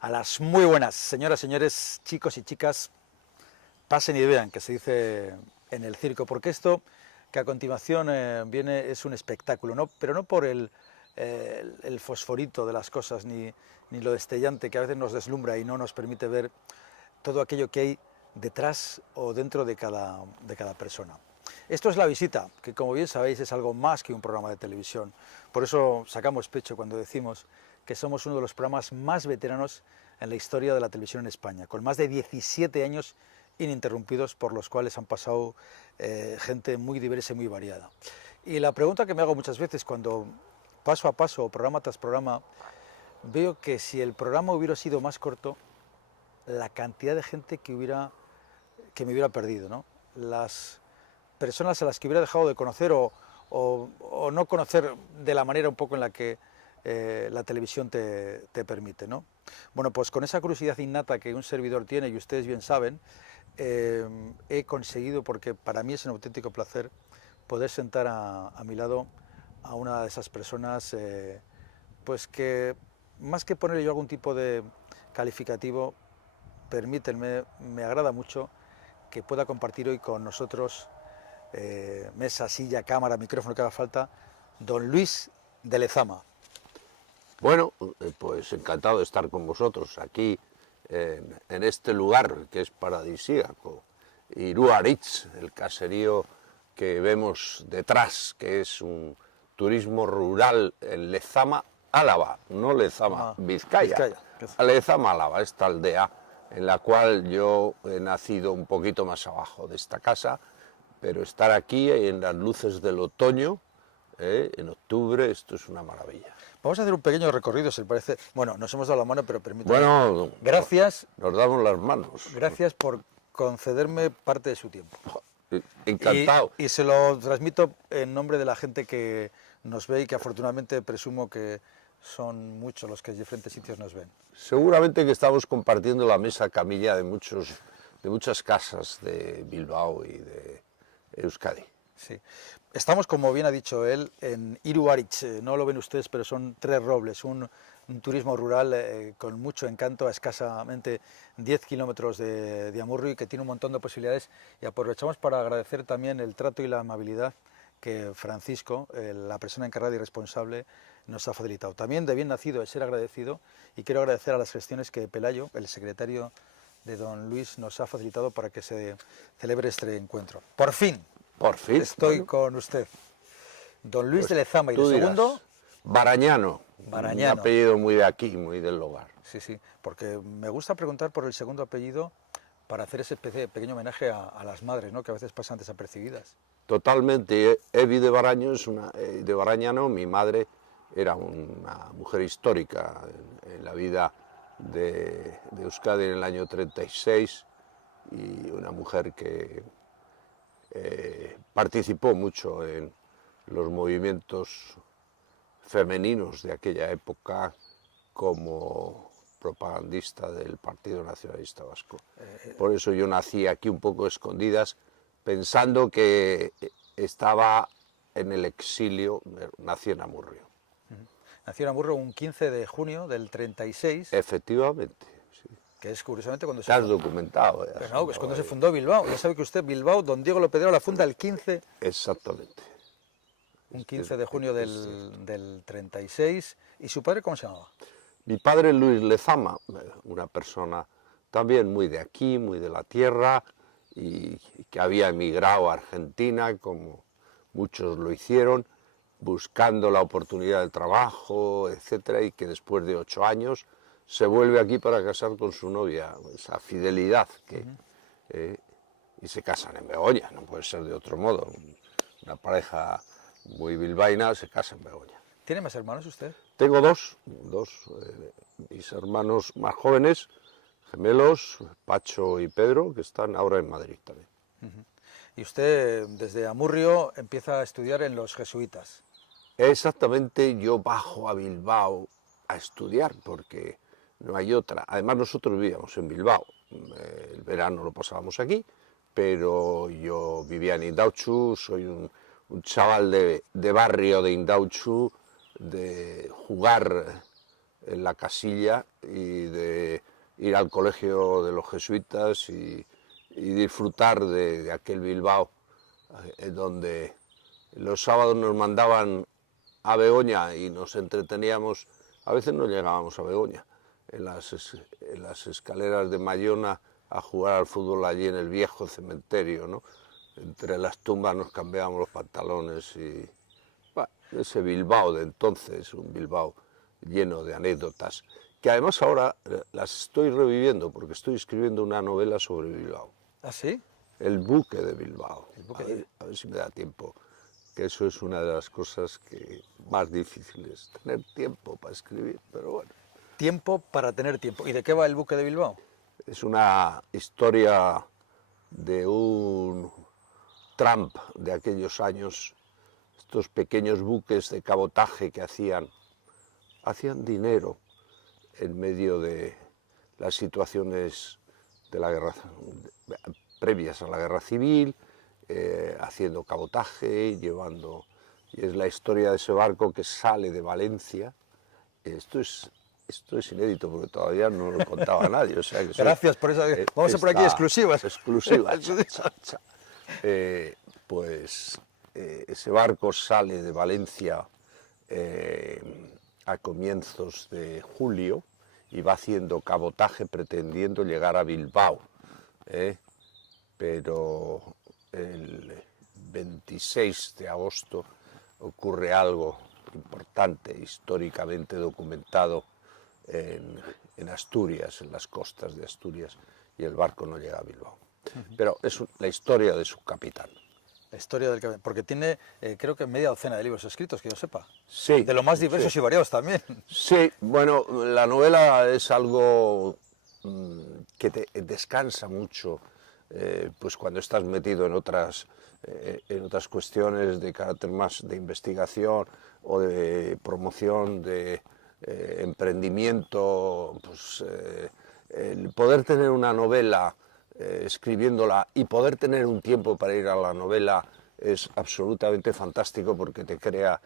A las muy buenas, señoras, señores, chicos y chicas, pasen y vean, que se dice en el circo, porque esto que a continuación viene es un espectáculo, ¿no? Pero no por el fosforito de las cosas, ni lo destellante que a veces nos deslumbra y no nos permite ver todo aquello que hay detrás o dentro de cada persona. Esto es La Visita, que como bien sabéis es algo más que un programa de televisión. Por eso sacamos pecho cuando decimos que somos uno de los programas más veteranos en la historia de la televisión en España, con más de 17 años ininterrumpidos por los cuales han pasado gente muy diversa y muy variada. Y la pregunta que me hago muchas veces cuando paso a paso, programa tras programa, veo que si el programa hubiera sido más corto, la cantidad de gente que me hubiera perdido, ¿no? Las personas a las que hubiera dejado de conocer o no conocer de la manera un poco en la que la televisión te permite, ¿no? Bueno, pues con esa curiosidad innata que un servidor tiene, y ustedes bien saben, he conseguido, porque para mí es un auténtico placer, poder sentar a mi lado a una de esas personas, pues que más que ponerle yo algún tipo de calificativo, permítanme, me agrada mucho que pueda compartir hoy con nosotros mesa, silla, cámara, micrófono que haga falta, don Luis de Lezama. Bueno, pues encantado de estar con vosotros aquí en este lugar que es paradisíaco, Iruaritz, el caserío que vemos detrás, que es un turismo rural en Lezama, Álava, no Lezama, Vizcaya. Lezama, Álava, esta aldea en la cual yo he nacido un poquito más abajo de esta casa, pero estar aquí en las luces del otoño, en octubre, esto es una maravilla. Vamos a hacer un pequeño recorrido, si le parece. Bueno, nos hemos dado la mano, pero permítame. Bueno, gracias. Nos damos las manos. Gracias por concederme parte de su tiempo. Encantado. Y se lo transmito en nombre de la gente que nos ve y que afortunadamente presumo que son muchos los que de diferentes sitios nos ven. Seguramente que estamos compartiendo la mesa camilla de muchas casas de Bilbao y de Euskadi. Sí. Estamos, como bien ha dicho él, en Iruaritz. No lo ven ustedes, pero son Tres Robles, un turismo rural con mucho encanto, a escasamente 10 kilómetros de Amurrio, y que tiene un montón de posibilidades. Y aprovechamos para agradecer también el trato y la amabilidad que Francisco, la persona encargada y responsable, nos ha facilitado. También de bien nacido es ser agradecido, y quiero agradecer a las gestiones que Pelayo, el secretario de don Luis, nos ha facilitado para que se celebre este encuentro. Por fin. Por fin. Estoy con usted. Don Luis de Lezama. ¿Y el segundo? Barañano. Barañano. Un apellido muy de aquí, muy del lugar. Sí, sí, porque me gusta preguntar por el segundo apellido para hacer ese pequeño homenaje a las madres, ¿no?, que a veces pasan desapercibidas. Totalmente. Evi de Baraño de Barañano, mi madre era una mujer histórica en la vida de Euskadi en el año 36, y una mujer que participó mucho en los movimientos femeninos de aquella época como propagandista del Partido Nacionalista Vasco. Por eso yo nací aquí un poco escondidas, pensando que estaba en el exilio. Nací en Amurrio. Nació en Amurrio un 15 de junio del 36. Efectivamente. Sí. Que es curiosamente cuando se... Te has documentado. Pero no, es cuando se fundó Bilbao. Ya sabe que usted, Bilbao, don Diego Lopedero la funda el 15... Exactamente. Un 15 de junio del 36. ¿Y su padre cómo se llamaba? Mi padre, Luis Lezama, una persona también muy de aquí, muy de la tierra, y que había emigrado a Argentina, como muchos lo hicieron, buscando la oportunidad de trabajo, etcétera, y que después de 8 años se vuelve aquí para casar con su novia, esa fidelidad y se casan en Begoña, no puede ser de otro modo. Una pareja muy bilbaína se casa en Begoña. ¿Tiene más hermanos usted? Tengo dos, mis hermanos más jóvenes, gemelos, Pacho y Pedro, que están ahora en Madrid también. Y usted desde Amurrio empieza a estudiar en los jesuitas. Exactamente, yo bajo a Bilbao a estudiar porque no hay otra. Además nosotros vivíamos en Bilbao, el verano lo pasábamos aquí, pero yo vivía en Indautxu, soy un chaval de barrio de Indautxu, de jugar en la casilla y de ir al colegio de los jesuitas y disfrutar de aquel Bilbao, donde los sábados nos mandaban a Begoña y nos entreteníamos. A veces no llegábamos a Begoña, en las escaleras de Mayona, a jugar al fútbol allí en el viejo cementerio, ¿no? Entre las tumbas nos cambiábamos los pantalones y bueno, ese Bilbao de entonces, un Bilbao lleno de anécdotas, que además ahora las estoy reviviendo porque estoy escribiendo una novela sobre Bilbao. ¿Ah, sí? El buque de Bilbao. Buque A ver si me da tiempo, que eso es una de las cosas que más difíciles, tener tiempo para escribir, pero bueno. Tiempo para tener tiempo. ¿Y de qué va el buque de Bilbao? Es una historia de un tramp de aquellos años, estos pequeños buques de cabotaje que hacían dinero en medio de las situaciones de la guerra, previas a la guerra civil, haciendo cabotaje, llevando... Y es la historia de ese barco que sale de Valencia. Esto es inédito porque todavía no lo contaba nadie. O sea que gracias por eso. Vamos a por aquí exclusivas. Exclusivas. Ese barco sale de Valencia a comienzos de julio y va haciendo cabotaje pretendiendo llegar a Bilbao. Pero el 26 de agosto ocurre algo importante, históricamente documentado en Asturias, en las costas de Asturias, y el barco no llega a Bilbao. Pero es la historia de su capitán. La historia del capitán, porque tiene, creo que media docena de libros escritos, que yo sepa. Sí. De lo más diversos y variados también. Sí, bueno, la novela es algo que te descansa mucho, pues cuando estás metido en otras cuestiones de carácter más de investigación o de promoción, de emprendimiento, pues el poder tener una novela escribiéndola y poder tener un tiempo para ir a la novela es absolutamente fantástico porque te crea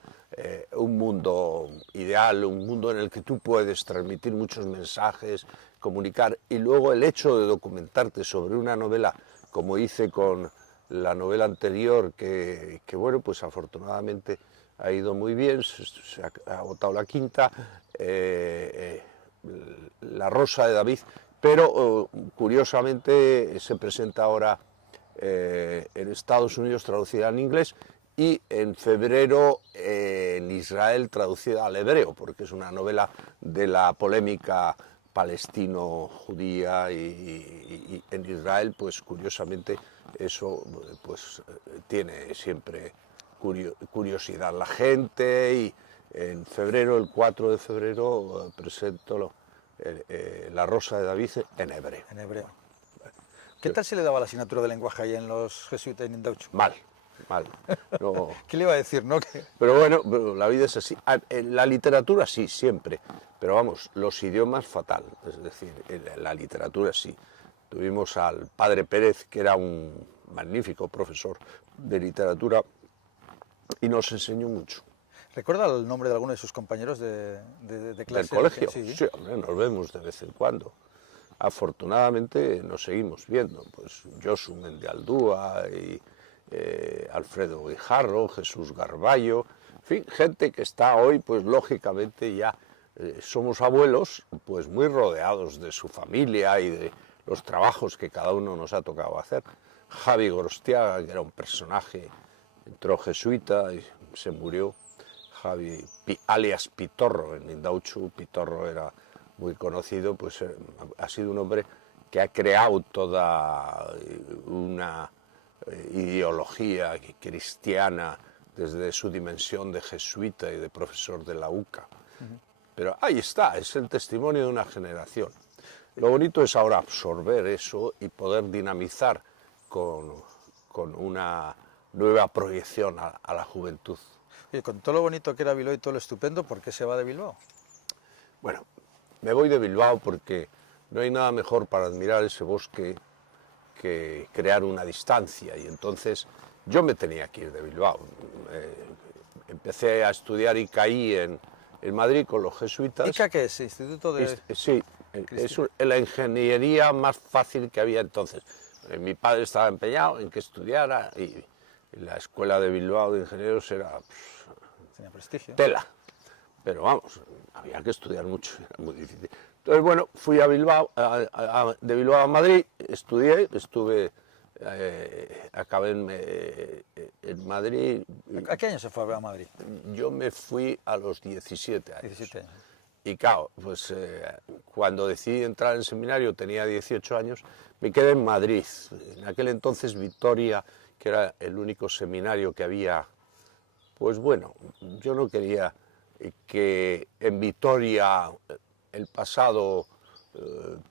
un mundo ideal, un mundo en el que tú puedes transmitir muchos mensajes, comunicar, y luego el hecho de documentarte sobre una novela, como hice con la novela anterior, que bueno, pues afortunadamente ha ido muy bien, se ha agotado la quinta, La Rosa de David, pero curiosamente se presenta ahora en Estados Unidos traducida en inglés y en febrero en Israel traducida al hebreo, porque es una novela de la polémica palestino-judía y en Israel, pues curiosamente eso pues tiene siempre curiosidad la gente, y en febrero, el 4 de febrero, presento La Rosa de David en hebreo. En hebreo. ¿Qué tal se le daba la asignatura de lenguaje ahí en los jesuitas en Indauchu? Mal. No. ¿Qué le iba a decir, no? Pero bueno, la vida es así. En la literatura sí, siempre. Pero vamos, los idiomas fatal. Es decir, en la literatura sí. Tuvimos al padre Pérez, que era un magnífico profesor de literatura y nos enseñó mucho. ¿Recuerda el nombre de alguno de sus compañeros de clase? ¿Del colegio? Sí, Sí, hombre, nos vemos de vez en cuando. Afortunadamente nos seguimos viendo. Pues Josu Mendialdúa y Alfredo Guijarro, Jesús Garballo, en fin, gente que está hoy, pues lógicamente ya somos abuelos, pues muy rodeados de su familia y de los trabajos que cada uno nos ha tocado hacer. Javi Gorostiaga, que era un personaje, entró jesuita y se murió. Javi, alias Pitorro, en Indauchu. Pitorro era muy conocido, pues ha sido un hombre que ha creado toda una ideología cristiana desde su dimensión de jesuita y de profesor de la UCA. Pero ahí está, es el testimonio de una generación. Lo bonito es ahora absorber eso y poder dinamizar con una nueva proyección a la juventud. Y con todo lo bonito que era Bilbao y todo lo estupendo, ¿por qué se va de Bilbao? Bueno, me voy de Bilbao porque no hay nada mejor para admirar ese bosque que crear una distancia, y entonces yo me tenía que ir de Bilbao. Empecé a estudiar ICAI en Madrid con los jesuitas. ¿ICA qué es? Instituto de... Sí, Es la ingeniería más fácil que había entonces. Mi padre estaba empeñado en que estudiara y la escuela de Bilbao de ingenieros era Tenía prestigio. tela. Pero vamos, había que estudiar mucho, era muy difícil. Entonces, bueno, fui a Bilbao, de Bilbao a Madrid, estudié, acabé en Madrid. ¿A qué año se fue a Madrid? Yo me fui a los 17 años. 17 años. Y claro, pues cuando decidí entrar en seminario, tenía 18 años, me quedé en Madrid. En aquel entonces Vitoria, que era el único seminario que había, pues bueno, yo no quería que en Vitoria el pasado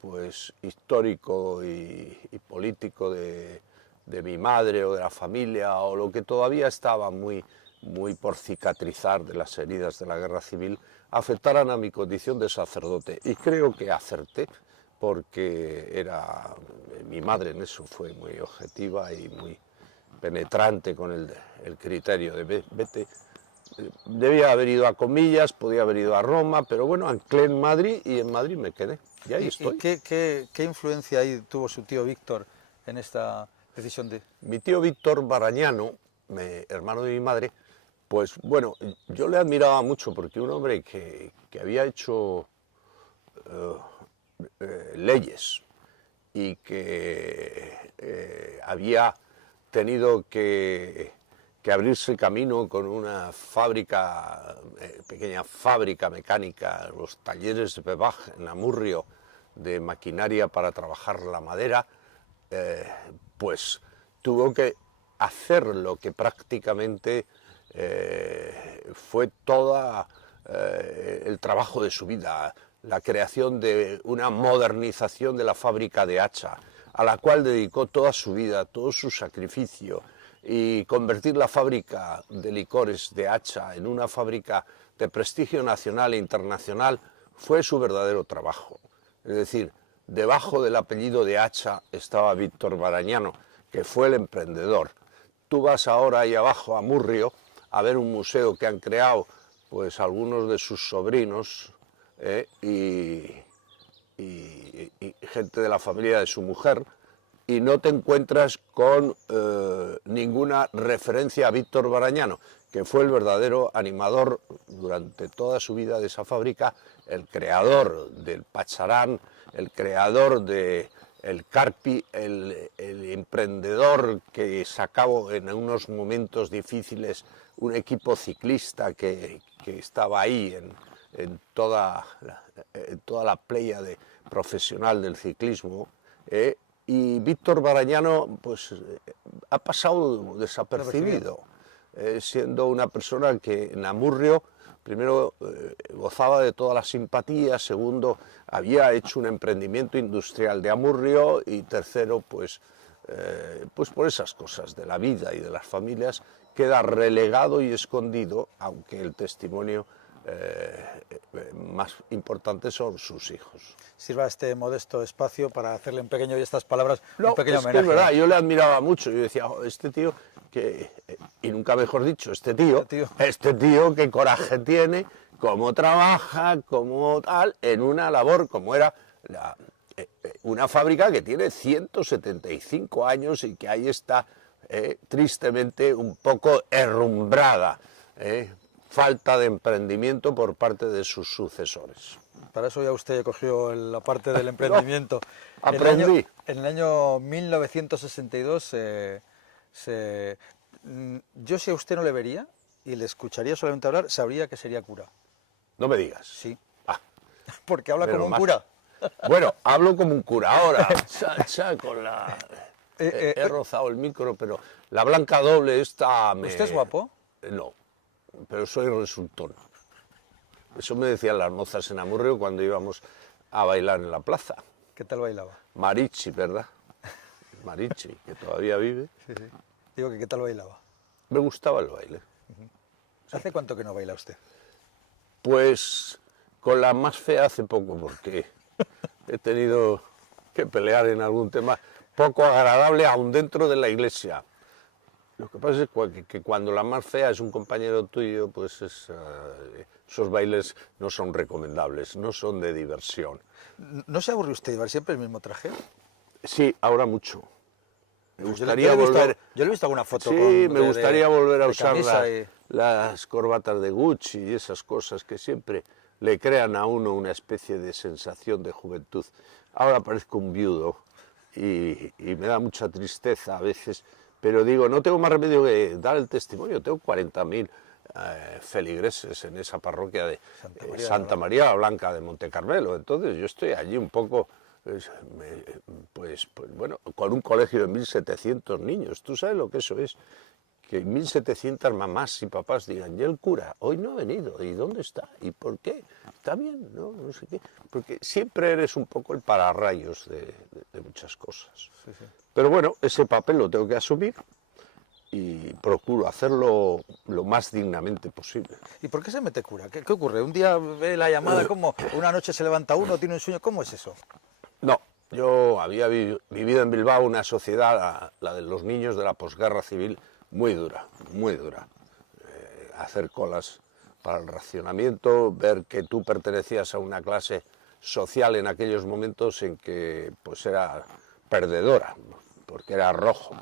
pues histórico y político de mi madre o de la familia o lo que todavía estaba muy por cicatrizar de las heridas de la guerra civil afectaran a mi condición de sacerdote. Y creo que acerté, porque mi madre en eso fue muy objetiva y muy penetrante con el criterio de vete. Debía haber ido a Comillas, podía haber ido a Roma, pero bueno, anclé en Madrid y en Madrid me quedé. Y ahí estoy. ¿Y qué influencia ahí tuvo su tío Víctor en esta decisión de...? Mi tío Víctor Barañano, hermano de mi madre, pues bueno, yo le admiraba mucho porque un hombre que había hecho leyes y que había tenido que abrirse camino con una fábrica, pequeña fábrica mecánica, los talleres de Bebaj en Amurrio, de maquinaria para trabajar la madera, pues tuvo que hacer lo que prácticamente fue todo el trabajo de su vida, la creación de una modernización de la fábrica de hacha, a la cual dedicó toda su vida, todo su sacrificio, y convertir la fábrica de licores de hacha en una fábrica de prestigio nacional e internacional fue su verdadero trabajo. Es decir, debajo del apellido de hacha estaba Víctor Barañano, que fue el emprendedor. Tú vas ahora ahí abajo a Murrio a ver un museo que han creado pues algunos de sus sobrinos y gente de la familia de su mujer, y no te encuentras con ninguna referencia a Víctor Barañano, que fue el verdadero animador durante toda su vida de esa fábrica, el creador del Pacharán, el creador del Carpi, el emprendedor que sacaba en unos momentos difíciles un equipo ciclista que estaba ahí en toda la playa profesional del ciclismo. Y Víctor Barañano pues, ha pasado desapercibido, siendo una persona que en Amurrio, primero, gozaba de toda la simpatía, segundo, había hecho un emprendimiento industrial de Amurrio, y tercero, pues por esas cosas de la vida y de las familias, queda relegado y escondido, aunque el testimonio más importante son sus hijos. Sirva este modesto espacio para hacerle un pequeño, y estas palabras, no, un pequeño es homenaje. Que es verdad, yo le admiraba mucho, yo decía, oh, este tío, y nunca mejor dicho, este tío, qué coraje tiene, cómo trabaja, cómo tal, en una labor como era una fábrica que tiene 175 años y que ahí está tristemente un poco herrumbrada, falta de emprendimiento por parte de sus sucesores. Para eso ya usted cogió la parte del emprendimiento. No, aprendí. En el año 1962, yo si a usted no le vería y le escucharía solamente hablar, sabría que sería cura. No me digas. Sí. Ah, porque habla como un cura. Bueno, hablo como un cura ahora. Con la... he rozado el micro, pero la blanca doble esta me... ¿Usted es guapo? No, pero soy resultón. Eso me decían las mozas en Amurrio cuando íbamos a bailar en la plaza. ¿Qué tal bailaba? Marichi, ¿verdad? Marichi, que todavía vive. Sí, sí. Digo que ¿qué tal bailaba? Me gustaba el baile. ¿Hace cuánto que no baila usted? Pues con la más fea hace poco, porque he tenido que pelear en algún tema poco agradable aún dentro de la iglesia. Lo que pasa es que cuando la más fea es un compañero tuyo, pues es esos bailes no son recomendables, no son de diversión. ¿No se aburre usted de llevar siempre el mismo traje? Sí, ahora mucho. Me Pues gustaría yo le he visto, volver... yo le he visto alguna foto Sí, con, me gustaría volver a de usar camisa y... las corbatas de Gucci y esas cosas que siempre le crean a uno una especie de sensación de juventud. Ahora parezco un viudo y me da mucha tristeza a veces, pero digo, no tengo más remedio que dar el testimonio. Tengo 40.000 feligreses en esa parroquia de Santa María la Blanca de Monte Carmelo. Entonces yo estoy allí un poco... Pues bueno, con un colegio de 1.700 niños. ¿Tú sabes lo que eso es? Que 1.700 mamás y papás digan, y el cura, hoy no ha venido, ¿y dónde está? ¿Y por qué? Está bien, ¿no? No sé qué. Porque siempre eres un poco el pararrayos de muchas cosas. Sí, sí. Pero bueno, ese papel lo tengo que asumir y procuro hacerlo lo más dignamente posible. ¿Y por qué se mete cura? ¿Qué ocurre? Un día ve la llamada, como una noche se levanta uno, tiene un sueño, ¿cómo es eso? No, yo había vivido en Bilbao una sociedad, la de los niños de la posguerra civil, muy dura, muy dura. Hacer colas para el racionamiento, ver que tú pertenecías a una clase social en aquellos momentos en que pues era perdedora, porque era rojo.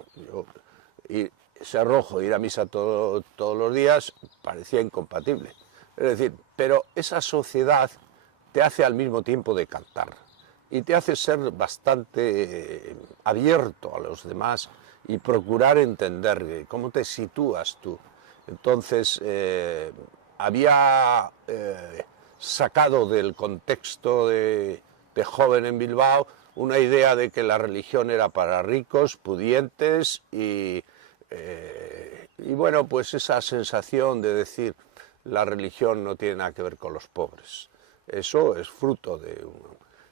Y ser rojo, ir a misa todos los días, parecía incompatible. Es decir, pero esa sociedad te hace al mismo tiempo decantar y te hace ser bastante abierto a los demás y procurar entender cómo te sitúas tú. Entonces, había sacado del contexto de joven en Bilbao una idea de que la religión era para ricos, pudientes y bueno, pues esa sensación de decir la religión no tiene nada que ver con los pobres. Eso es fruto de...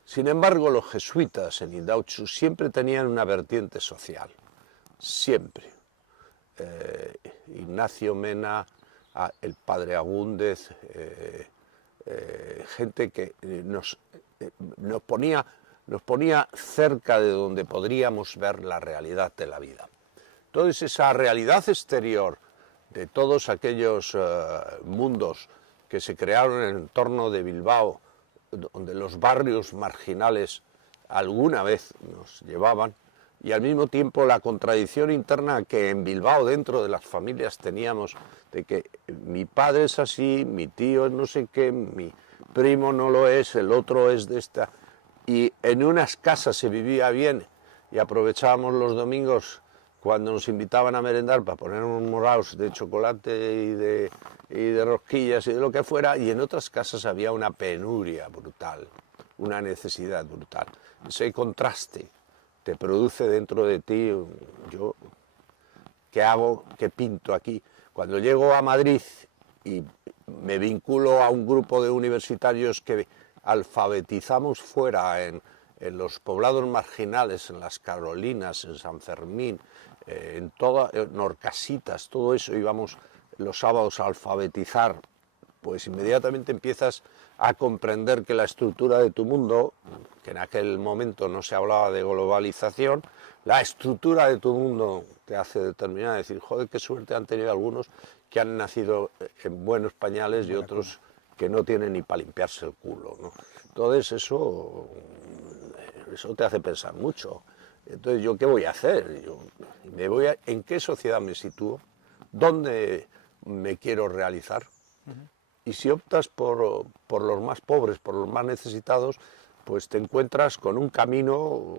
Sin embargo, los jesuitas en Indautxu siempre tenían una vertiente social, siempre. Ignacio Mena, el padre Agúndez, gente que nos ponía cerca de donde podríamos ver la realidad de la vida. Entonces, esa realidad exterior de todos aquellos mundos que se crearon en el entorno de Bilbao, donde los barrios marginales alguna vez nos llevaban, y al mismo tiempo la contradicción interna que en Bilbao dentro de las familias teníamos, de que mi padre es así, mi tío es no sé qué, mi primo no lo es, el otro es de esta, y en unas casas se vivía bien y aprovechábamos los domingos cuando nos invitaban a merendar para poner unos moraos de chocolate y de rosquillas y de lo que fuera, y en otras casas había una penuria brutal, una necesidad brutal. Ese contraste te produce dentro de ti, yo, ¿qué hago? ¿Qué pinto aquí? Cuando llego a Madrid y me vinculo a un grupo de universitarios que alfabetizamos fuera en los poblados marginales, en las Carolinas, en San Fermín, en Orcasitas, todo eso, íbamos los sábados a alfabetizar, pues inmediatamente empiezas a comprender que la estructura de tu mundo, que en aquel momento no se hablaba de globalización, la estructura de tu mundo te hace determinar, decir, joder, qué suerte han tenido algunos que han nacido en buenos pañales y otros que no tienen ni para limpiarse el culo, ¿no? Entonces eso te hace pensar mucho. Entonces, ¿yo qué voy a hacer? ¿En qué sociedad me sitúo? ¿Dónde me quiero realizar? Y si optas por los más pobres, por los más necesitados, pues te encuentras con un camino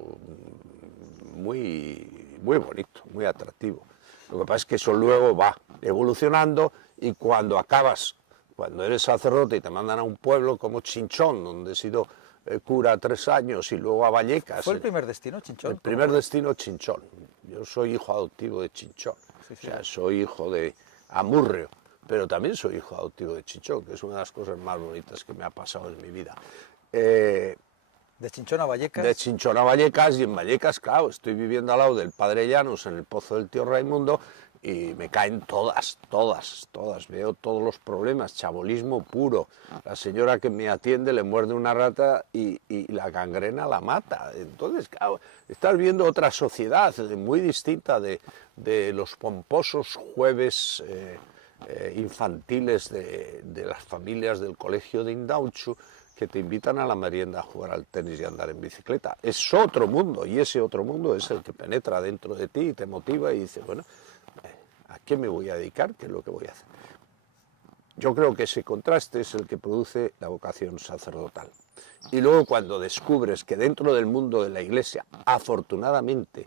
muy, muy bonito, muy atractivo. Lo que pasa es que eso luego va evolucionando y cuando acabas, cuando eres sacerdote y te mandan a un pueblo como Chinchón, donde he sido cura 3 años y luego a Vallecas. ¿Fue el primer destino, Chinchón? El primer destino, Chinchón. Yo soy hijo adoptivo de Chinchón. Sí, sí. O sea, soy hijo de Amurrio, pero también soy hijo adoptivo de Chinchón, que es una de las cosas más bonitas que me ha pasado en mi vida. ¿De Chinchón a Vallecas? De Chinchón a Vallecas, y en Vallecas, claro, estoy viviendo al lado del Padre Llanos, en el Pozo del Tío Raimundo, y me caen todas, veo todos los problemas, chabolismo puro. La señora que me atiende le muerde una rata y la gangrena la mata. Entonces, claro, estás viendo otra sociedad muy distinta de los pomposos jueves infantiles de las familias del colegio de Indautxu, que te invitan a la merienda a jugar al tenis y a andar en bicicleta. Es otro mundo, y ese otro mundo es el que penetra dentro de ti y te motiva y dices, bueno, ¿a qué me voy a dedicar? ¿Qué es lo que voy a hacer? Yo creo que ese contraste es el que produce la vocación sacerdotal. Y luego cuando descubres que dentro del mundo de la Iglesia, afortunadamente,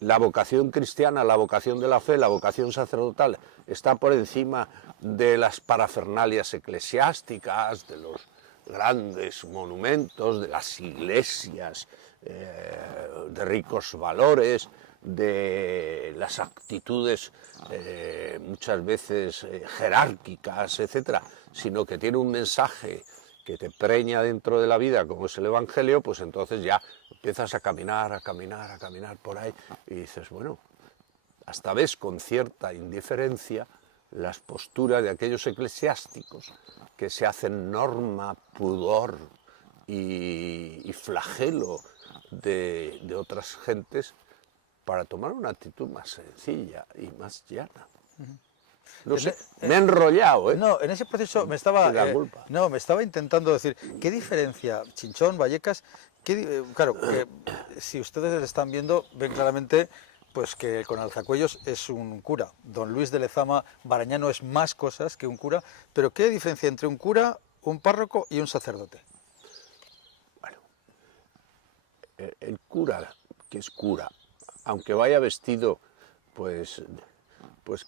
la vocación cristiana, la vocación de la fe, la vocación sacerdotal está por encima de las parafernalias eclesiásticas, de los grandes monumentos, de las iglesias de ricos valores, de las actitudes muchas veces jerárquicas, etcétera, sino que tiene un mensaje que te preña dentro de la vida, como es el Evangelio, pues entonces ya empiezas a caminar por ahí y dices, bueno, hasta ves con cierta indiferencia las posturas de aquellos eclesiásticos que se hacen norma, pudor y flagelo de otras gentes para tomar una actitud más sencilla y más llana. No sé, me he enrollado, ¿eh? No, en ese proceso me estaba intentando decir, ¿qué diferencia Chinchón, Vallecas? Claro, que si ustedes están viendo, ven claramente pues que con Alzacuellos es un cura. Don Luis de Lezama Barañano es más cosas que un cura, pero ¿qué diferencia entre un cura, un párroco y un sacerdote? Bueno, el cura, que es cura, aunque vaya vestido, pues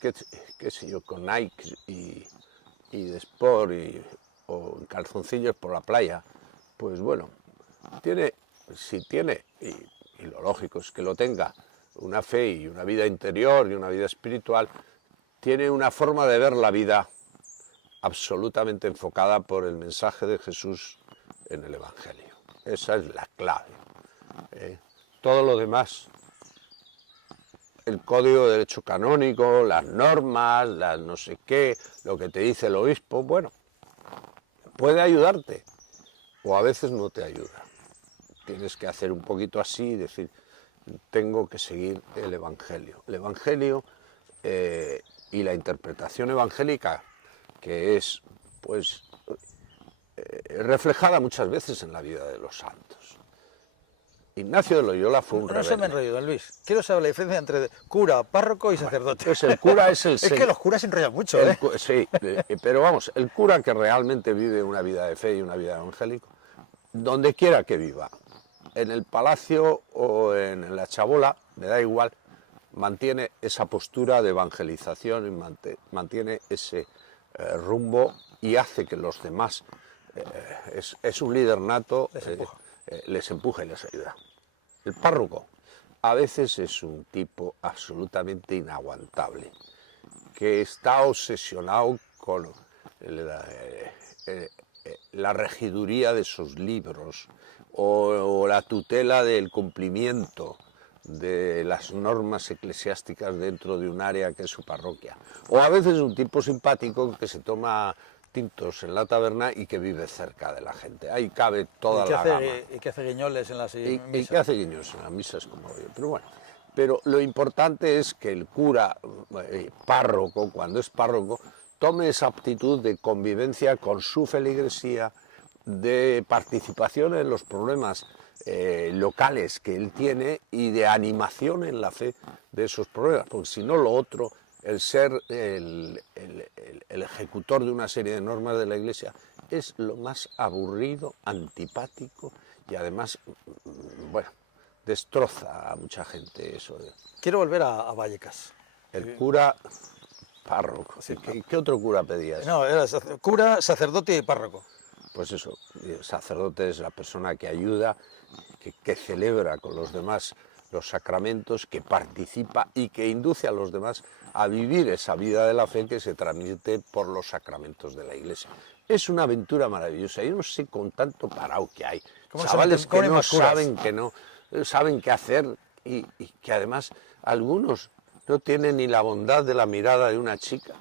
qué sé yo, con Nike y de Sport o en calzoncillos por la playa, pues bueno, si tiene, y lo lógico es que lo tenga, una fe y una vida interior y una vida espiritual, tiene una forma de ver la vida absolutamente enfocada por el mensaje de Jesús en el Evangelio. Esa es la clave. Todo lo demás, el Código de Derecho Canónico, las normas, las no sé qué, lo que te dice el obispo, bueno, puede ayudarte o a veces no te ayuda. Tienes que hacer un poquito así y decir, tengo que seguir el Evangelio. El Evangelio y la interpretación evangélica, que es pues reflejada muchas veces en la vida de los santos. Ignacio de Loyola fue un rebelde. No se me enrollo, don Luis. Quiero saber la diferencia entre cura, párroco y sacerdote. Pues el cura es el... Es que los curas se enrollan mucho, Sí, pero vamos, el cura que realmente vive una vida de fe y una vida evangélica, donde quiera que viva, en el palacio o en la chabola, me da igual, mantiene esa postura de evangelización y mantiene ese rumbo y hace que los demás, es un líder nato, les empuja y les ayuda. El párroco a veces es un tipo absolutamente inaguantable, que está obsesionado con la regiduría de sus libros o la tutela del cumplimiento de las normas eclesiásticas dentro de un área que es su parroquia. O a veces un tipo simpático que se toma tintos en la taberna y que vive cerca de la gente. Ahí cabe toda la gama. ¿Y qué hace guiñoles en las misas? ¿Y qué hace guiñoles en las misas? Como yo. Pero bueno, pero lo importante es que el cura párroco, cuando es párroco, tome esa actitud de convivencia con su feligresía, de participación en los problemas locales que él tiene y de animación en la fe de esos problemas, porque si no lo otro, el ser el ejecutor de una serie de normas de la Iglesia es lo más aburrido, antipático y además, bueno, destroza a mucha gente eso. Quiero volver a Vallecas. El cura párroco. Sí, ¿Qué otro cura pedías? No, era cura, sacerdote y párroco. Pues eso, el sacerdote es la persona que ayuda, que celebra con los demás los sacramentos, que participa y que induce a los demás a vivir esa vida de la fe que se transmite por los sacramentos de la Iglesia. Es una aventura maravillosa. Yo no sé con tanto parao que hay, chavales que no saben qué hacer y que además algunos no tienen ni la bondad de la mirada de una chica.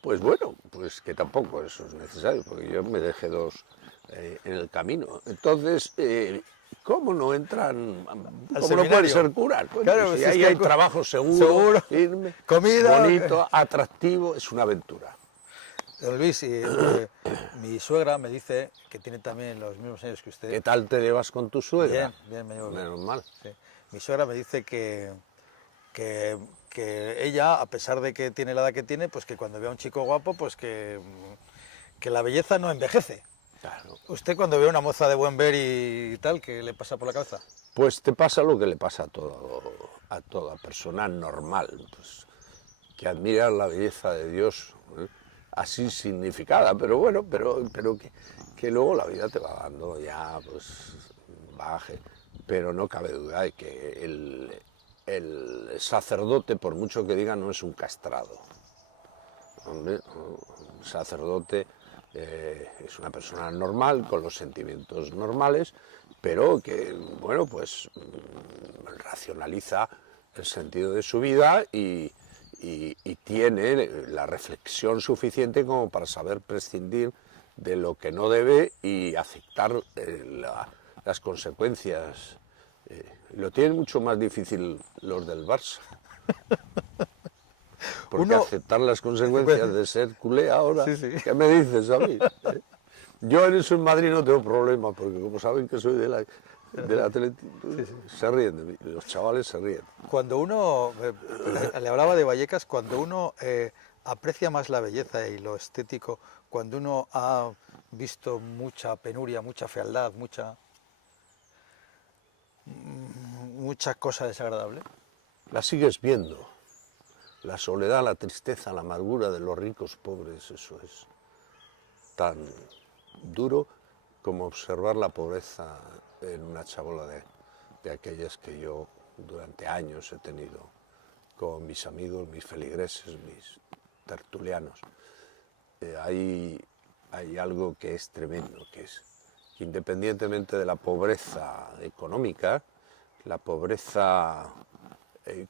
Pues bueno, pues que tampoco eso es necesario, porque yo me dejé dos en el camino. Entonces, ¿Cómo no entran? ¿Cómo no seminario? pueden ser curas? Coño, Claro, si si es ahí que hay el trabajo seguro, seguro, firme, comida, bonito, atractivo, es una aventura. Don Luis, mi suegra me dice que tiene también los mismos años que usted. ¿Qué tal te llevas con tu suegra? Bien, me llevo bien. Menos mal. Sí. Mi suegra me dice que, que ella, a pesar de que tiene la edad que tiene, pues que cuando ve a un chico guapo, pues que la belleza no envejece. Claro. ¿Usted cuando ve a una moza de buen ver y tal, qué le pasa por la cabeza? Pues te pasa lo que le pasa a toda persona normal, pues, que admira la belleza de Dios, ¿eh? Así significada, pero bueno, pero que luego la vida te va dando ya, pues, baje. Pero no cabe duda de que el sacerdote, por mucho que diga, no es un castrado. Hombre, un sacerdote es una persona normal, con los sentimientos normales, pero que, bueno, pues racionaliza el sentido de su vida y tiene la reflexión suficiente como para saber prescindir de lo que no debe y aceptar las consecuencias. Lo tienen mucho más difícil los del Barça. Porque aceptar las consecuencias de ser culé ahora, Sí, sí. ¿qué me dices a mí? Yo en eso en Madrid no tengo problema, porque como saben que soy del Atlético, se ríen de mí, los chavales se ríen. Cuando uno, le hablaba de Vallecas, cuando uno aprecia más la belleza y lo estético, cuando uno ha visto mucha penuria, mucha fealdad, mucha cosa desagradable. La sigues viendo. La soledad, la tristeza, la amargura de los ricos pobres, eso es tan duro como observar la pobreza en una chabola de aquellas que yo durante años he tenido con mis amigos, mis feligreses, mis tertulianos. Hay algo que es tremendo, que es que independientemente de la pobreza económica, la pobreza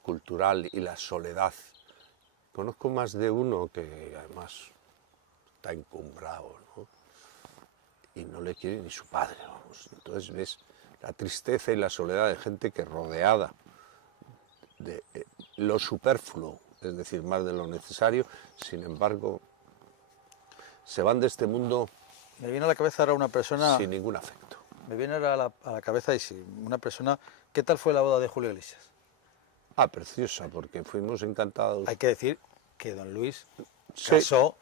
cultural y la soledad, conozco más de uno que además está encumbrado, ¿no? Y no le quiere ni su padre, vamos. Entonces ves la tristeza y la soledad de gente que rodeada de lo superfluo, es decir, más de lo necesario, sin embargo, se van de este mundo Me viene a la cabeza ahora una persona, sin ningún afecto. me viene ahora a la cabeza y sí, una persona, ¿qué tal fue la boda de Julio Iglesias? Ah, preciosa, porque fuimos encantados. Hay que decir que don Luis Sí. casó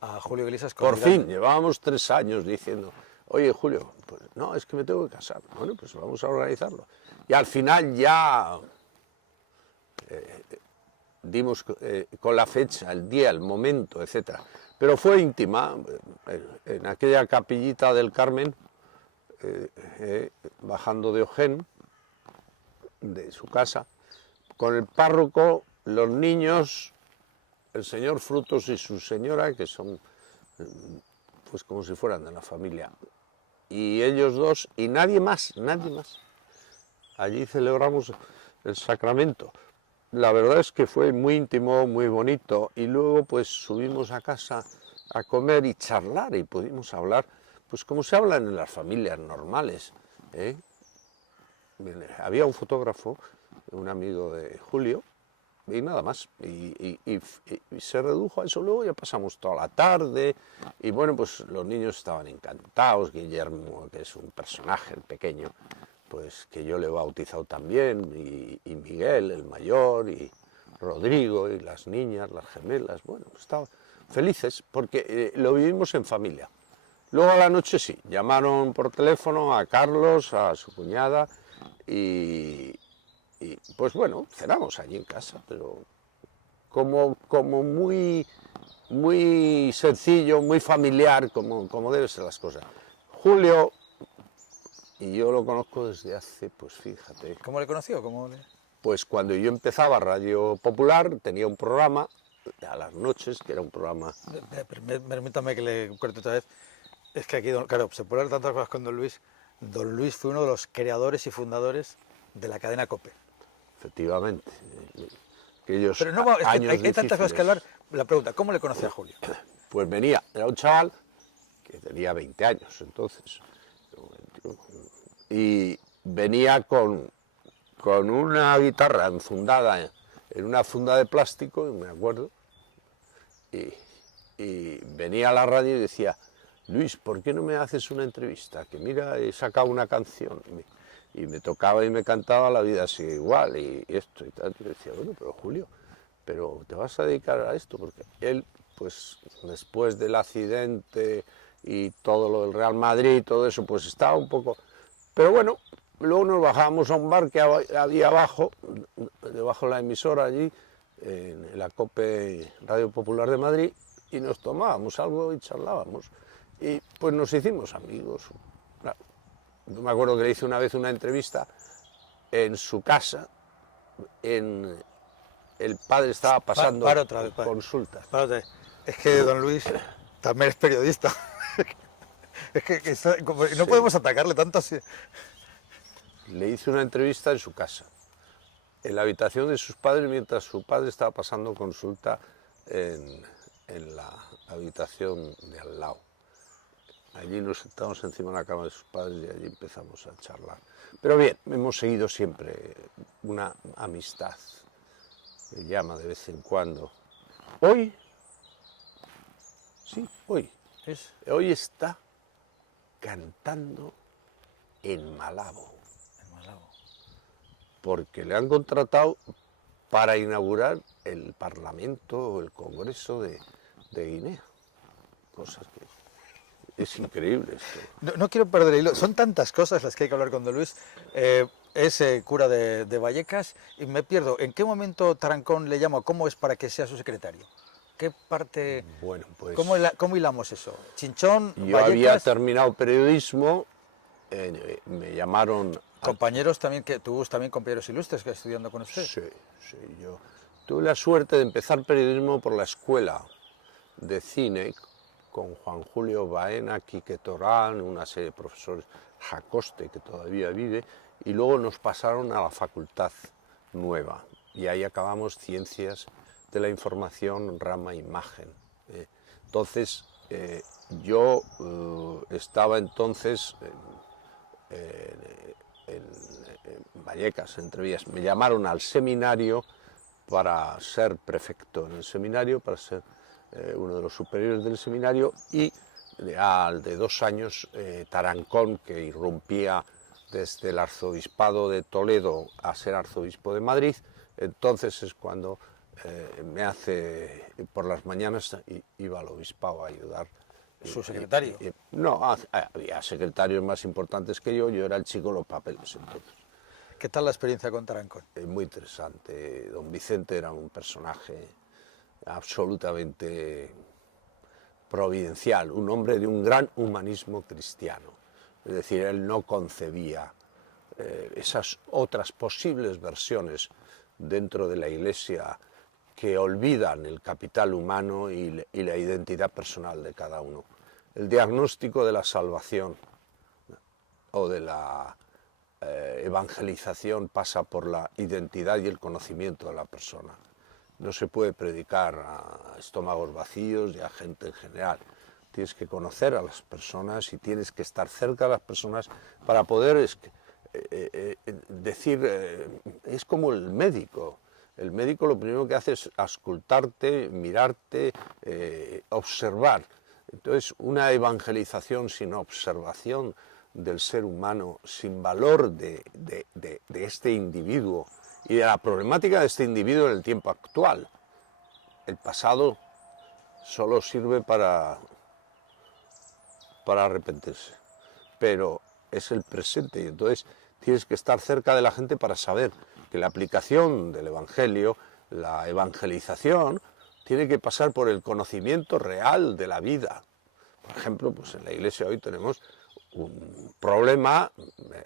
a Julio Iglesias con Por fin, llevábamos 3 años diciendo, oye Julio, pues no, es que me tengo que casar. Bueno, pues vamos a organizarlo. Y al final ya dimos con la fecha, el día, el momento, etc. Pero fue íntima, en aquella capillita del Carmen, bajando de Ojén, de su casa, con el párroco, los niños, el señor Frutos y su señora, que son pues como si fueran de la familia, y ellos dos, y nadie más, nadie más. Allí celebramos el sacramento. La verdad es que fue muy íntimo, muy bonito, y luego pues subimos a casa a comer y charlar, y pudimos hablar, pues como se hablan en las familias normales, ¿eh? Había un fotógrafo, un amigo de Julio, y nada más, y se redujo a eso. Luego ya pasamos toda la tarde, y bueno, pues los niños estaban encantados. Guillermo, que es un personaje pequeño, pues que yo le he bautizado también, y Miguel, el mayor, y Rodrigo, y las niñas, las gemelas, bueno, pues estaban felices, porque lo vivimos en familia. Luego a la noche sí, llamaron por teléfono a Carlos, a su cuñada, y pues bueno, cenamos allí en casa, pero como muy, muy sencillo, muy familiar, como deben ser las cosas. Julio, y yo lo conozco desde hace, pues fíjate, ¿Cómo le conoció? pues cuando yo empezaba Radio Popular, tenía un programa a las noches, que era un programa... Permítame que le corte otra vez. Es que aquí, claro, se puede hablar tantas cosas con don Luis. Don Luis fue uno de los creadores y fundadores de la cadena COPE. Efectivamente. Aquellos Pero no, es que años hay tantas cosas que hablar. La pregunta, ¿cómo le conocí a Julio? Pues venía, era un chaval que tenía 20 años entonces, y venía con una guitarra enfundada en una funda de plástico, me acuerdo, y venía a la radio y decía: Luis, ¿por qué no me haces una entrevista? Que mira, he sacado una canción. Y me tocaba y me cantaba La vida sigue igual, y esto y tal. Y yo decía: bueno, pero Julio, pero te vas a dedicar a esto, porque él, pues después del accidente y todo lo del Real Madrid y todo eso, pues estaba un poco... Pero bueno, luego nos bajábamos a un bar que había abajo, debajo de la emisora allí, en la COPE Radio Popular de Madrid, y nos tomábamos algo y charlábamos. Y pues nos hicimos amigos. Claro. Yo me acuerdo que le hice una vez una entrevista en su casa, el padre estaba pasando Para otra vez, consultas. Para otra vez. Es que don Luis también es periodista. Es que no podemos atacarle tanto así. Le hice una entrevista en su casa, en la habitación de sus padres, mientras su padre estaba pasando consulta en la habitación de al lado. Allí nos sentamos encima de la cama de sus padres y allí empezamos a charlar. Pero bien, hemos seguido siempre una amistad. Me llama de vez en cuando. Hoy, sí, hoy está cantando en Malabo. Porque le han contratado para inaugurar el Parlamento o el Congreso de Guinea. Cosas que... Es increíble esto. No quiero perder el hilo. Son tantas cosas las que hay que hablar con don Luis. Es cura de Vallecas y me pierdo. ¿En qué momento Tarancón le llama? ¿Cómo es para que sea su secretario? ¿Qué parte? Bueno, pues... ¿Cómo hilamos eso? Chinchón, yo Vallecas, había terminado periodismo, me llamaron... Compañeros también, que tuvo también compañeros ilustres que estudiando con usted. Sí, sí, yo tuve la suerte de empezar periodismo por la escuela de cine con Juan Julio Baena, Quique Torán, una serie de profesores, Jacoste, que todavía vive, y luego nos pasaron a la Facultad Nueva, y ahí acabamos Ciencias de la Información, rama Imagen. Entonces, yo estaba entonces en Vallecas, entre Vías. Me llamaron al seminario para ser prefecto en el seminario, para ser uno de los superiores del seminario, y al de 2 años Tarancón, que irrumpía desde el arzobispado de Toledo a ser arzobispo de Madrid, entonces es cuando me hace, por las mañanas iba al obispado a ayudar. ¿Su secretario? No, había secretarios más importantes que yo era el chico de los papeles entonces. ¿Qué tal la experiencia con Tarancón? Muy interesante. Don Vicente era un personaje absolutamente providencial, un hombre de un gran humanismo cristiano. Es decir, él no concebía esas otras posibles versiones dentro de la Iglesia que olvidan el capital humano y la identidad personal de cada uno. El diagnóstico de la salvación o de la evangelización pasa por la identidad y el conocimiento de la persona. No se puede predicar a estómagos vacíos y a gente en general. Tienes que conocer a las personas y tienes que estar cerca de las personas para poder decir, es como el médico. El médico lo primero que hace es auscultarte, mirarte, observar. Entonces, una evangelización sin observación del ser humano, sin valor de este individuo y de la problemática de este individuo en el tiempo actual. El pasado solo sirve para arrepentirse, pero es el presente y entonces tienes que estar cerca de la gente para saber que la aplicación del Evangelio, la evangelización, tiene que pasar por el conocimiento real de la vida. Por ejemplo, pues en la Iglesia hoy tenemos un problema.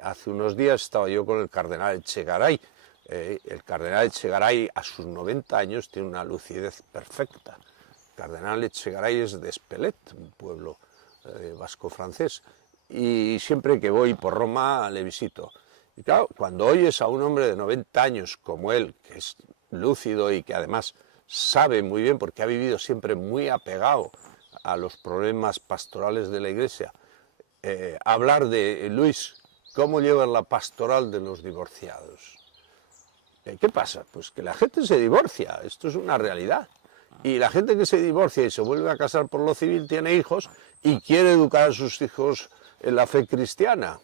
Hace unos días estaba yo con el cardenal Echegaray. El cardenal Echegaray a sus 90 años tiene una lucidez perfecta. El cardenal Echegaray es de Espelette, un pueblo vasco-francés, y siempre que voy por Roma le visito. Y claro, cuando oyes a un hombre de 90 años como él, que es lúcido y que además sabe muy bien, porque ha vivido siempre muy apegado a los problemas pastorales de la Iglesia, hablar de Luis, cómo llevan la pastoral de los divorciados. ¿Qué pasa? Pues que la gente se divorcia, esto es una realidad. Y la gente que se divorcia y se vuelve a casar por lo civil tiene hijos y quiere educar a sus hijos en la fe cristiana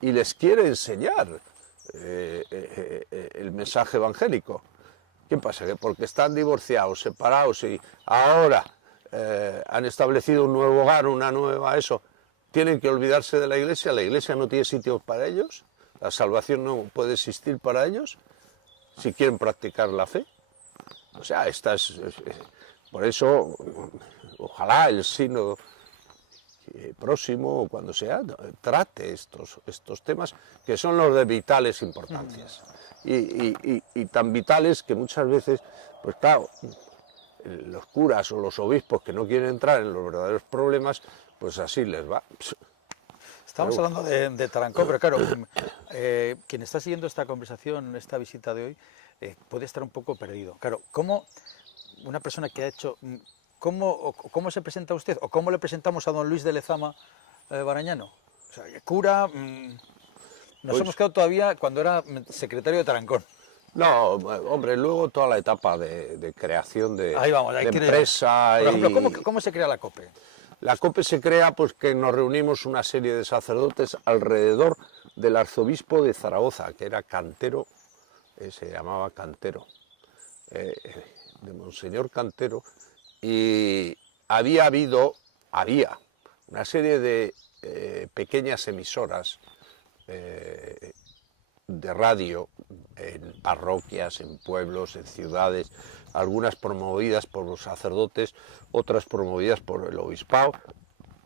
y les quiere enseñar el mensaje evangélico. ¿Qué pasa? Que porque están divorciados, separados y ahora han establecido un nuevo hogar, una nueva eso, tienen que olvidarse de la iglesia no tiene sitio para ellos, la salvación no puede existir para ellos, si quieren practicar la fe. O sea, por eso, ojalá el sínodo próximo, cuando sea, trate estos temas que son los de vitales importancias. Y tan vitales que muchas veces, pues claro, los curas o los obispos que no quieren entrar en los verdaderos problemas, pues así les va. Estamos hablando de Tarancón, pero claro, quien está siguiendo esta conversación, esta visita de hoy, puede estar un poco perdido. Claro, ¿cómo una persona que ha hecho... ¿Cómo se presenta usted? ¿O cómo le presentamos a don Luis de Lezama Barañano? O sea, cura... nos Pues, hemos quedado todavía cuando era secretario de Tarancón. No, hombre, luego toda la etapa de creación de, Ahí vamos, de empresa. Por ejemplo, ¿cómo se crea la COPE? La COPE se crea pues que nos reunimos una serie de sacerdotes alrededor del arzobispo de Zaragoza, que era Cantero, se llamaba Cantero, de Monseñor Cantero, y había una serie de pequeñas emisoras de radio en parroquias, en pueblos, en ciudades, algunas promovidas por los sacerdotes, otras promovidas por el obispado,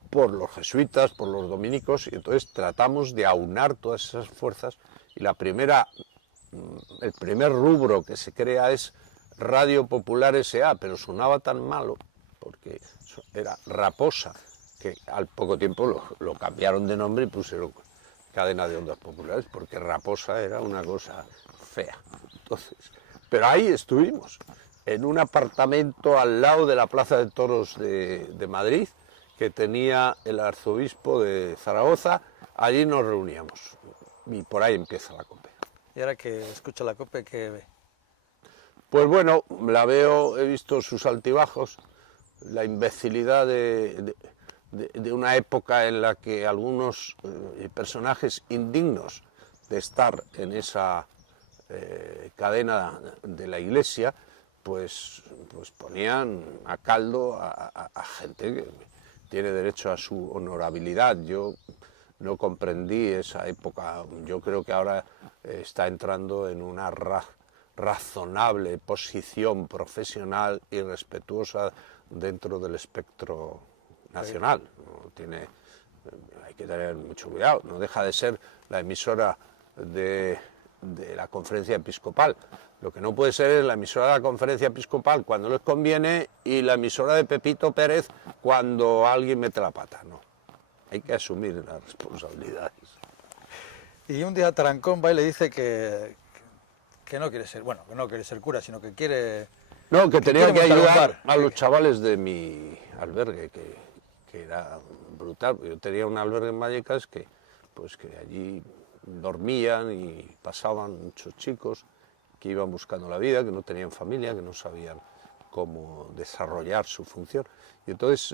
por los jesuitas, por los dominicos, y entonces tratamos de aunar todas esas fuerzas y el primer rubro que se crea es Radio Popular S.A., pero sonaba tan malo, porque era Raposa, que al poco tiempo lo cambiaron de nombre y pusieron Cadena de Ondas Populares, porque Raposa era una cosa fea. Entonces, pero ahí estuvimos, en un apartamento al lado de la Plaza de Toros de Madrid, que tenía el arzobispo de Zaragoza, allí nos reuníamos, y por ahí empieza la COPE. Y ahora que escucha la COPE, ¿qué ve? Pues bueno, la veo, he visto sus altibajos, la imbecilidad de una época en la que algunos personajes indignos de estar en esa cadena de la Iglesia, pues ponían a caldo a gente que tiene derecho a su honorabilidad. Yo no comprendí esa época, yo creo que ahora está entrando en una razonable posición profesional y respetuosa dentro del espectro nacional. Hay que tener mucho cuidado, no deja de ser la emisora de la conferencia episcopal. Lo que no puede ser es la emisora de la conferencia episcopal cuando les conviene y la emisora de Pepito Pérez cuando alguien mete la pata. No, hay que asumir las responsabilidades. Y un día Tarancón va y le dice que no quiere ser, bueno, que no quiere ser cura, sino que quiere... No, que tenía que ayudar a los Sí. chavales de mi albergue, que era brutal. Yo tenía un albergue en Vallecas que allí dormían y pasaban muchos chicos que iban buscando la vida, que no tenían familia, que no sabían cómo desarrollar su función. Y entonces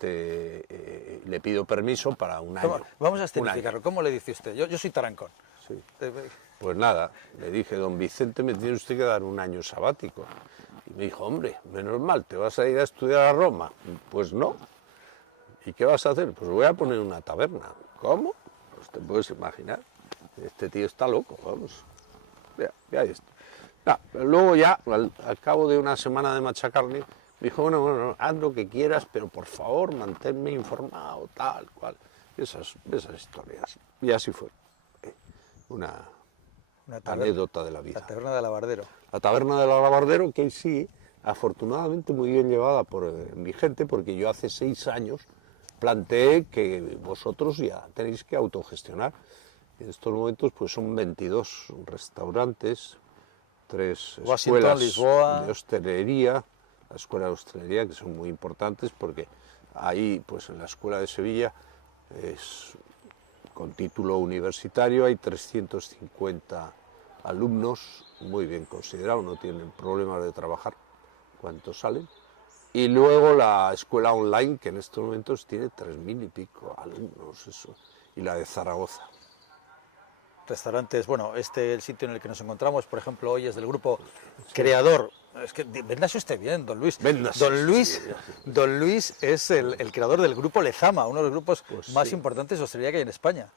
le pido permiso para un año. Vamos a escenificarlo. ¿Cómo le dice usted? Yo soy Tarancón. Sí. Pues nada, le dije, don Vicente, me tiene usted que dar un año sabático. Y me dijo, hombre, menos mal, ¿te vas a ir a estudiar a Roma? Pues no. ¿Y qué vas a hacer? Pues voy a poner una taberna. ¿Cómo? Pues te puedes imaginar. Este tío está loco, vamos. Ya esto. Luego ya, al cabo de una semana de machacarme, me dijo, bueno, haz lo que quieras, pero por favor, manténme informado, tal, cual. Esas historias. Y así fue. Una anécdota de la vida. La taberna del Alabardero. La taberna del Alabardero, que sí, afortunadamente muy bien llevada por mi gente, porque yo hace 6 años planteé que vosotros ya tenéis que autogestionar. En estos momentos pues son 22 restaurantes, 3 escuelas Lisboa. de hostelería, la escuela de hostelería, que son muy importantes porque ahí, pues en la escuela de Sevilla, es con título universitario hay 350 alumnos, muy bien considerados, no tienen problemas de trabajar cuando salen. Y luego la escuela online, que en estos momentos tiene 3000 y pico alumnos, eso, y la de Zaragoza. Restaurantes, bueno, el sitio en el que nos encontramos, por ejemplo, hoy es del grupo Creador. Es que véndase usted bien, don Luis. Véndase Don usted Luis, bien. don Luis es el creador del grupo Lezama, uno de los grupos Pues más sí. importantes de hostelería que hay en España.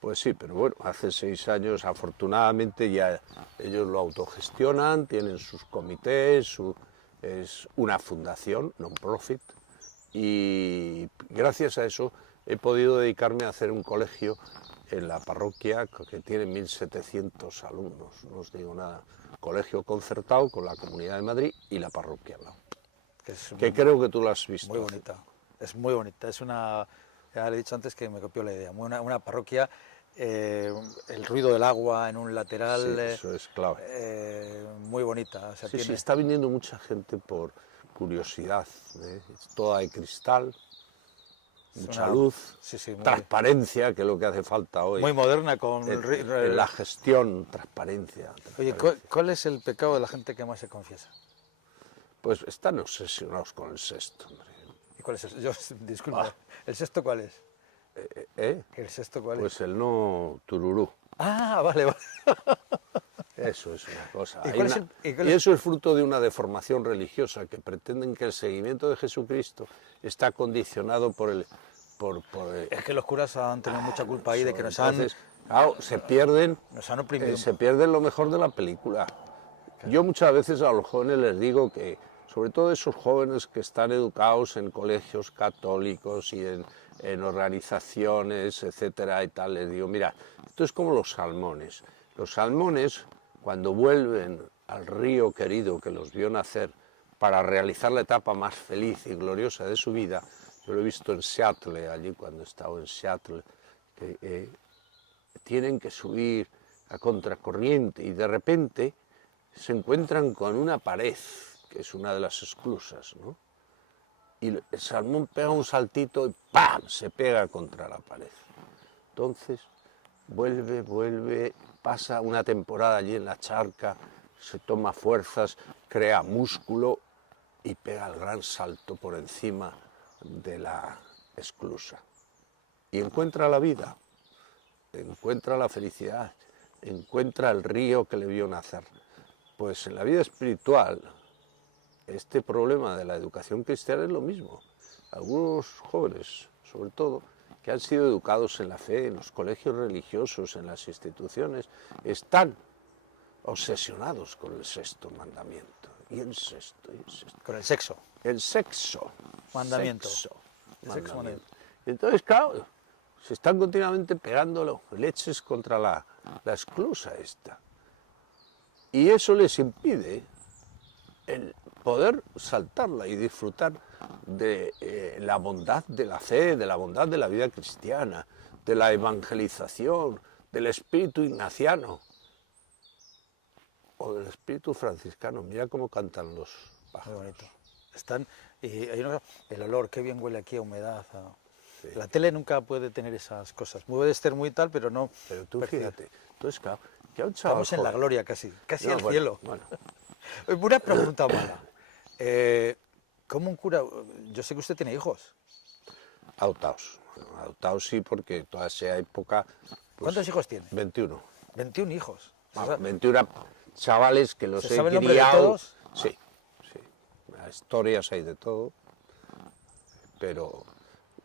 Pues sí, pero bueno, hace 6 años afortunadamente ya ellos lo autogestionan, tienen sus comités, es una fundación non-profit y gracias a eso he podido dedicarme a hacer un colegio en la parroquia que tiene 1700 alumnos, no os digo nada, colegio concertado con la Comunidad de Madrid y la parroquia al lado, Que es que creo que tú lo has visto. muy bonita. Es muy bonita. Es una, ya le he dicho antes que me copió la idea, una parroquia, el ruido del agua en un lateral, Sí, eso es clave. muy bonita. O sea, Sí, sí, tiene, está viniendo mucha gente por curiosidad, ¿eh? Es toda de cristal, es mucha una- luz, sí, sí, transparencia, que es lo que hace falta hoy. muy moderna con En la gestión, transparencia. Oye, transparencia. ¿cuál es el pecado de la gente que más se confiesa? Pues están obsesionados con el sexto, hombre. ¿Y cuál es el? Disculpa, ¿el sexto cuál es? ¿Eh? ¿El sexto cuál es? Pues el no tururú. Ah, vale, vale. Eso es una cosa. ¿Y Hay cuál es una- el- y cuál y es- eso es fruto de una deformación religiosa que pretenden que el seguimiento de Jesucristo está condicionado por el... Es que los curas han tenido mucha culpa ahí de que nos han Entonces, claro, se pierden oprimido. se pierde lo mejor de la película. Yo muchas veces a los jóvenes les digo que, sobre todo esos jóvenes que están educados en colegios católicos y en organizaciones, etcétera, y tal, les digo, mira, esto es como los salmones. Los salmones, cuando vuelven al río querido que los vio nacer para realizar la etapa más feliz y gloriosa de su vida, yo lo he visto en Seattle, allí cuando he estado en Seattle, que tienen que subir a contracorriente y de repente se encuentran con una pared, que es una de las esclusas, ¿no? Y el salmón pega un saltito y ¡pam!, se pega contra la pared. Entonces vuelve, pasa una temporada allí en la charca, se toma fuerzas, crea músculo y pega el gran salto por encima de la esclusa. Y encuentra la vida, encuentra la felicidad, encuentra el río que le vio nacer. Pues en la vida espiritual, este problema de la educación cristiana es lo mismo. Algunos jóvenes, sobre todo, que han sido educados en la fe, en los colegios religiosos, en las instituciones, están obsesionados con el sexto mandamiento. Y el sexto, y el sexto. Con el sexo. El sexo. Mandamiento. Sexo, El sexo mandamiento. Entonces, claro, se están continuamente pegando leches contra la esclusa esta. Y eso les impide el poder saltarla y disfrutar de la bondad de la fe, de la bondad de la vida cristiana, de la evangelización, del espíritu ignaciano o del espíritu franciscano. Mira cómo cantan los Muy pájaros. bonito. Están, y hay el olor, qué bien huele aquí a humedad. La tele nunca puede tener esas cosas. Puede estar muy tal, pero no. Pero tú percibe. fíjate, entonces claro, que a un chaval Estamos en la joven- gloria casi No, al bueno, cielo. bueno. Una pregunta mala. ¿Cómo un cura? Yo sé que usted tiene hijos. Adoptados sí, porque toda esa época... pues, ¿Cuántos hijos tiene? 21. 21 hijos. Vamos, 21 chavales que los ¿Se he sabe el nombre de criado. todos? Sí, sí. Historias hay de todo, pero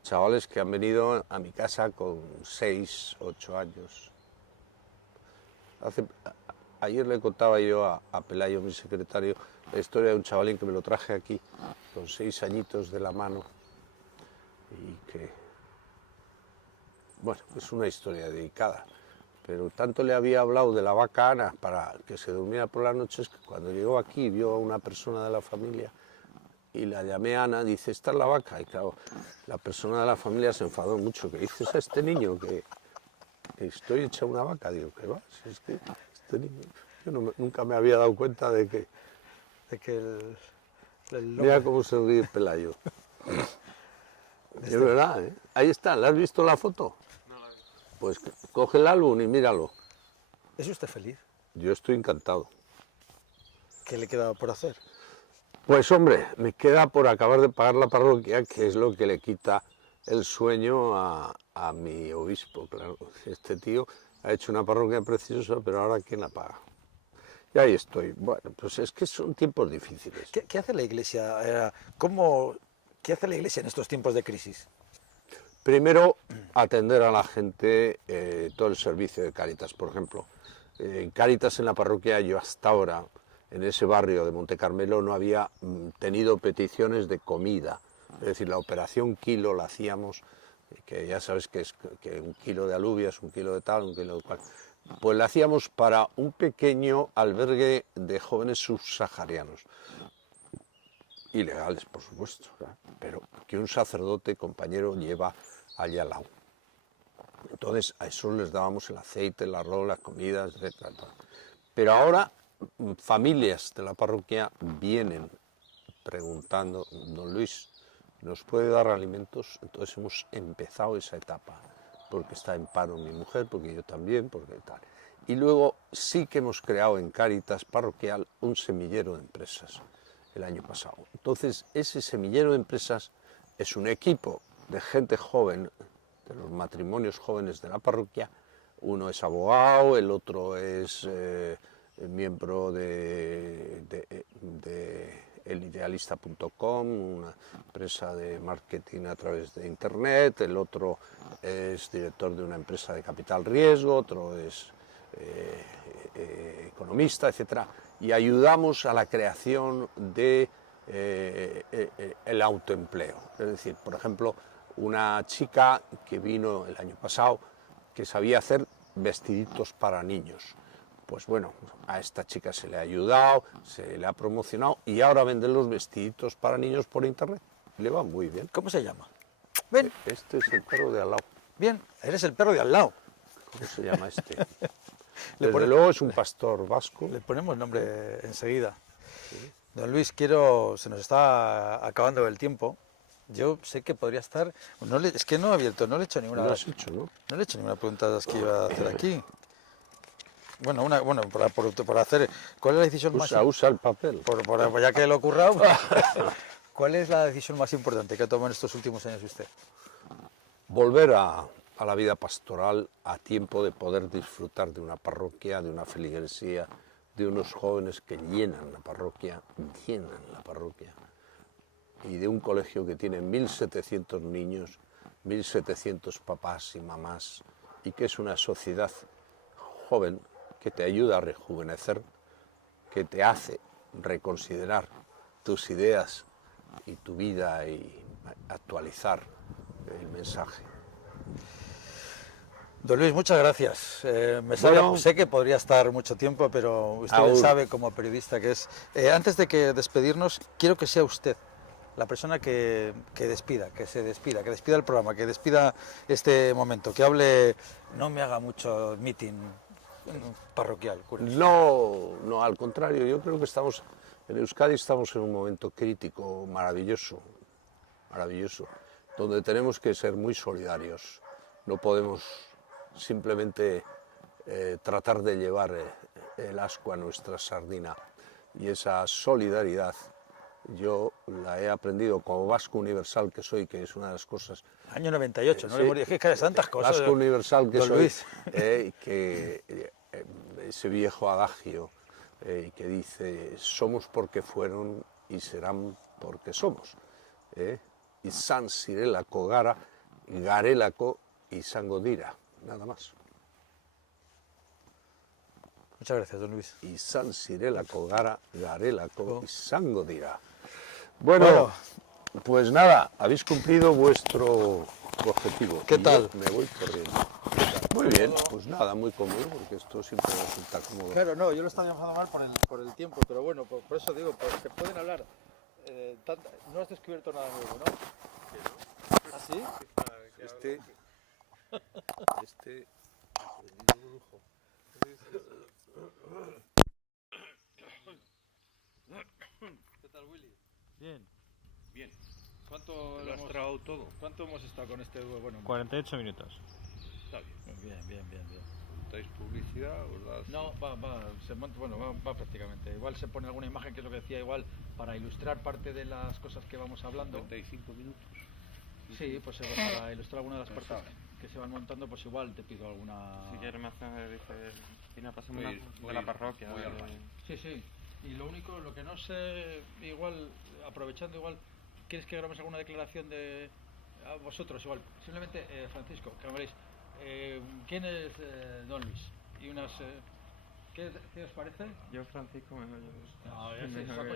chavales que han venido a mi casa con 6, 8 años. Ayer le contaba yo a Pelayo, mi secretario, la historia de un chavalín que me lo traje aquí con 6 añitos de la mano y que, bueno, es una historia dedicada, pero tanto le había hablado de la vaca Ana para que se durmiera por las noches que cuando llegó aquí vio a una persona de la familia y la llamé Ana, dice, esta es la vaca, y claro, la persona de la familia se enfadó mucho, que dices a este niño que estoy hecha una vaca, digo, ¿qué va? Si es que este niño, yo nunca me había dado cuenta de que, El mira cómo se ríe Pelayo. Es verdad, ¿eh? Ahí está, ¿le has visto la foto? pues coge el álbum y míralo. ¿Es usted feliz? Yo estoy encantado. ¿Qué le queda por hacer? Pues hombre, me queda por acabar de pagar la parroquia, que es lo que le quita el sueño a mi obispo. Claro, este tío ha hecho una parroquia preciosa, pero ahora ¿quién la paga? Y ahí estoy. Bueno, pues es que son tiempos difíciles. ¿Qué hace la Iglesia? ¿Qué hace la Iglesia en estos tiempos de crisis? Primero, atender a la gente, todo el servicio de Cáritas, por ejemplo. En Cáritas, en la parroquia, yo hasta ahora, en ese barrio de Monte Carmelo, no había tenido peticiones de comida. Es decir, la operación kilo la hacíamos, que ya sabes que es que 1 kilo de alubias, 1 kilo de tal, 1 kilo de cual. Pues la hacíamos para un pequeño albergue de jóvenes subsaharianos. Ilegales, por supuesto, ¿verdad? Pero que un sacerdote compañero lleva allá al lado. Entonces a esos les dábamos el aceite, el arroz, las comidas, etc. Pero ahora familias de la parroquia vienen preguntando, don Luis, ¿nos puede dar alimentos? Entonces hemos empezado esa etapa, porque está en paro mi mujer, porque yo también, porque tal. Y luego sí que hemos creado en Cáritas Parroquial un semillero de empresas el año pasado. Entonces ese semillero de empresas es un equipo de gente joven, de los matrimonios jóvenes de la parroquia. Uno es abogado, el otro es miembro de elidealista.com, una empresa de marketing a través de internet, el otro es director de una empresa de capital riesgo, otro es economista, etcétera, y ayudamos a la creación de el autoempleo. Es decir, por ejemplo, una chica que vino el año pasado que sabía hacer vestiditos para niños. Pues bueno, a esta chica se le ha ayudado, se le ha promocionado y ahora venden los vestiditos para niños por internet. Le va muy bien. ¿Cómo se llama? Ven. Este es el perro de al lado. Bien, eres el perro de al lado. ¿Cómo se llama este? Desde luego es un pastor vasco. Le ponemos nombre enseguida. Sí. Don Luis, se nos está acabando el tiempo. Yo sé que podría estar... es que no he abierto, no le he hecho ninguna... No has hecho, ¿no? No le he hecho ninguna pregunta de las que iba a hacer aquí. Bueno, para hacer... ¿Cuál es la decisión más... Usa el papel. Ya que lo he currado, ¿cuál es la decisión más importante que ha tomado en estos últimos años usted? Volver a la vida pastoral a tiempo de poder disfrutar de una parroquia, de una feligresía, de unos jóvenes que llenan la parroquia, y de un colegio que tiene 1.700 niños, 1.700 papás y mamás, y que es una sociedad joven que te ayuda a rejuvenecer, que te hace reconsiderar tus ideas y tu vida y actualizar el mensaje. Don Luis, muchas gracias. Sé que podría estar mucho tiempo, pero usted sabe como periodista que es. Antes de despedirnos, quiero que sea usted la persona que despida el programa, que despida este momento, que hable, no me haga mucho meeting parroquial. No, al contrario, yo creo que en Euskadi estamos en un momento crítico, maravilloso, donde tenemos que ser muy solidarios. No podemos simplemente tratar de llevar el ascua a nuestra sardina, y esa solidaridad yo la he aprendido como vasco universal que soy, que es una de las cosas... Año 98, no le morí, es que hay tantas cosas. Vasco universal que soy, Luis. Que ese viejo adagio que dice, somos porque fueron y serán porque somos. Izan zirelako gara, garelako izango dira, nada más. Muchas gracias, don Luis. Izan zirelako gara, garelako izango dira. Bueno, pues nada, habéis cumplido vuestro objetivo. ¿Qué tal? Me voy corriendo. Muy bien, pues nada, muy cómodo, porque esto siempre resulta cómodo. Claro, no, yo lo estaba llamando mal por el tiempo, pero bueno, por eso digo, se pueden hablar. No has descubierto nada nuevo, ¿no? ¿Ah, sí? Este ¿Qué tal, Willy? Bien. ¿Cuánto ¿Lo has tragado todo? ¿Cuánto hemos estado con este? Bueno, 48 minutos. Está bien. Bien, bien, bien, bien. ¿Montáis publicidad? ¿Os das- No, se monta, bueno, va prácticamente. Igual se pone alguna imagen, que es lo que decía, igual para ilustrar parte de las cosas que vamos hablando. 55 minutos. Sí, pues para ilustrar alguna de las partes que se van montando, pues igual te pido alguna... Si quieres me haces, dices, Tina, pásame Voy- una voy- de la parroquia. voy de- al baño. Sí, sí. Y lo único, lo que no sé, igual, aprovechando igual, ¿quieres que grabemos alguna declaración de a vosotros? Igual, simplemente, Francisco, que me veréis, ¿quién es Don Luis? Y unas... ¿qué os parece? Yo, Francisco, mejor yo. No, ya sé, Mejor esa que- cosa